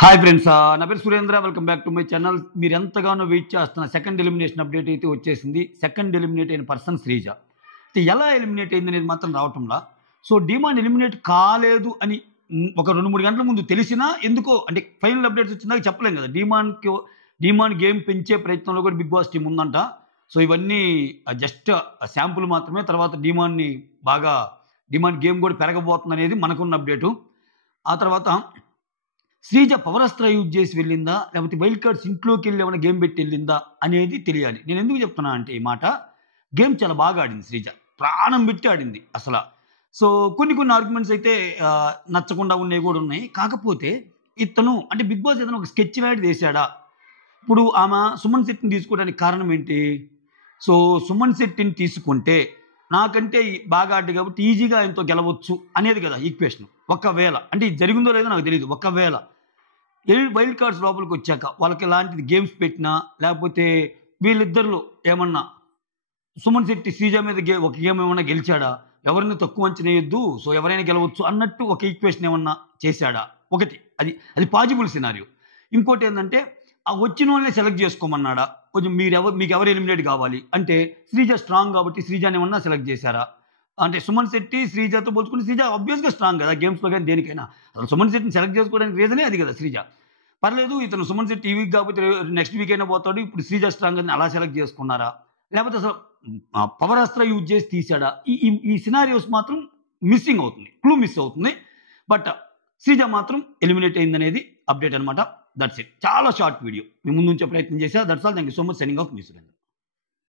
Hi friends, నా పేరు Surendra. Welcome back to my channel. మీరు ఎంతగానో వెయిట్ చేస్తున్న సెకండ్ ఎలిమినేషన్ అప్డేట్ అయితే వచ్చేసింది. సెకండ్ ఎలిమినేట్ అయిన పర్సన్ శ్రీజ. అయితే ఎలా ఎలిమినేట్ అయింది అనేది మాత్రం రావటంలా. సో డీమాన్ ఎలిమినేట్ కాలేదు అని ఒక 2-3 గంటల ముందు తెలిసినా ఎందుకో అంటే ఫైనల్ అప్డేట్స్ వచ్చిందాక చెప్పలేం కదా. డీమాన్ గేమ్ పెంచే ప్రయత్నంలో కూడా బిగ్ బాస్ టీం ఉందంట. సో ఇవన్నీ జస్ట్ శాంపుల్ మాత్రమే. తర్వాత డీమాన్ గేమ్ కూడా పెరగబోతుంది అనేది మనకున్న అప్డేటు. ఆ తర్వాత శ్రీజ పవరస్త్ర యూజ్ చేసి వెళ్ళిందా, లేకపోతే వైల్డ్ కార్డ్స్ ఇంట్లోకి వెళ్ళి ఏమైనా గేమ్ పెట్టి వెళ్ళిందా అనేది తెలియాలి. నేను ఎందుకు చెప్తున్నా అంటే ఈ మాట, గేమ్ చాలా బాగా ఆడింది శ్రీజ, ప్రాణం పెట్టి ఆడింది అసలు. సో కొన్ని ఆర్గ్యుమెంట్స్ అయితే నచ్చకుండా ఉన్నవి కూడా ఉన్నాయి. కాకపోతే ఇతను అంటే బిగ్ బాస్ ఏదైనా ఒక స్కెచ్ లాంటి వేసాడా? ఇప్పుడు ఆమె సుమన్ శెట్టిని తీసుకోవడానికి కారణం ఏంటి? సో సుమన్ శెట్టిని తీసుకుంటే నాకంటే బాగా ఆడు కాబట్టి ఈజీగా ఆయనతో గెలవచ్చు అనేది కదా ఈక్వేషన్. ఒకవేళ అంటే ఇది జరిగిందో లేదో నాకు తెలియదు. ఒకవేళ వైల్డ్ కార్డ్స్ లోపలికి వచ్చాక వాళ్ళకి ఇలాంటిది గేమ్స్ పెట్టినా, లేకపోతే వీళ్ళిద్దరిలో ఏమన్నా సుమన్ శెట్టి శ్రీజ మీద ఒక గేమ్ ఏమన్నా గెలిచాడా, ఎవరిని తక్కువ అంచనా వేయొద్దు, సో ఎవరైనా గెలవచ్చు అన్నట్టు ఒక ఈక్వేషన్ ఏమన్నా చేశాడా? ఒకటి అది పాజిబుల్ సినారియో. ఇంకోటి ఏంటంటే ఆ వచ్చిన వాళ్ళని సెలెక్ట్ చేసుకోమన్నాడా? కొంచెం మీకు ఎవరు ఎలిమినేట్ కావాలి అంటే శ్రీజ స్ట్రాంగ్ కాబట్టి శ్రీజాని ఏమన్నా సెలెక్ట్ చేశారా? అంటే సుమన్ శెట్టి శ్రీజతో పోల్చుకుని శ్రీజ ఆబ్వియస్గా స్ట్రాంగ్ కదా గేమ్స్లో, కానీ దేనికైనా. అసలు సుమన్ శెట్టిని సెలెక్ట్ చేసుకోవడానికి రీజనే అది కదా శ్రీజ. పర్లేదు ఇతను సుమన్ శెట్టి ఈ వీక్ కాబట్టి నెక్స్ట్ వీక్ అయినా పోతాడు, ఇప్పుడు శ్రీజ స్ట్రాంగ్ అని అలా సెలెక్ట్ చేసుకున్నారా? లేకపోతే అసలు పవరాస్త్ర యూజ్ చేసి తీసాడా? ఈ సినారియోస్ మాత్రం మిస్సింగ్ అవుతుంది, క్లూ మిస్ అవుతుంది. బట్ శ్రీజ మాత్రం ఎలిమినేట్ అయిందనేది అప్డేట్ అనమాట. That's it. చాలా షార్ట్ వీడియో మీ ముందు ఉంచే ప్రయత్నం చేశా. That's all. Thank you so much. Signing off me Surendra.